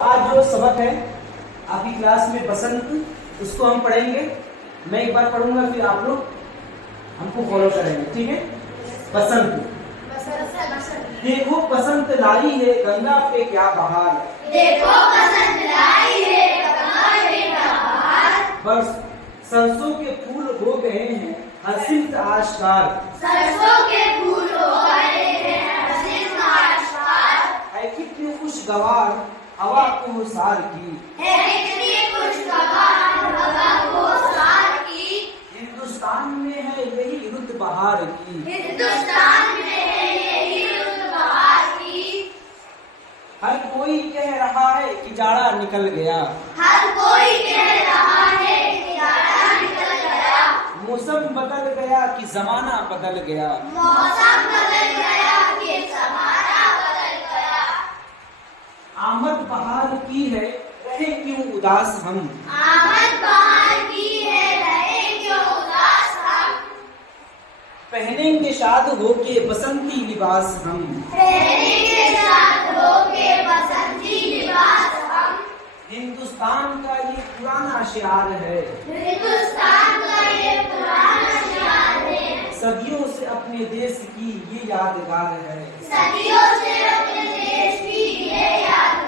आज जो सबक है आपकी क्लास में बसंत, उसको हम पढ़ेंगे। मैं एक बार पढ़ूंगा, फिर आप लोग हमको फॉलो करेंगे, ठीक है। बसंत। देखो बसंत लाई है गंगा पे क्या बहार, देखो बसंत लाई है गंगा पे क्या बहार, बस सरसों के फूल हो गए हैं हसीन आश्कार, सरसों के फूल हो गए हैं हसीन आश्कार, है कितनी खुशगवार हवा को सार की, है कितनी खुशगवार हवा को सार की, हिंदुस्तान में है यही रुत बहार की, हिंदुस्तान में है यही रुत बहार की, हर कोई कह रहा है कि जाड़ा निकल गया, हर कोई कह रहा है कि जाड़ा निकल गया, मौसम बदल गया कि जमाना बदल गया, मौसम बदल गया कि जमाना बदल गया, आमद बहार की है रहे क्यों उदास हम, आमद बहार की है रहे क्यों उदास हम, पहनेंगे शाद होके बसंती लिबास हम, पहनेंगे साथ होके बसंती लिबास हम, हिंदुस्तान का ये पुराना शियार है, हिंदुस्तान का ये पुराना शियार है, सदियों से अपने देश की ये यादगार है, सदियों से अपने देश की ये याद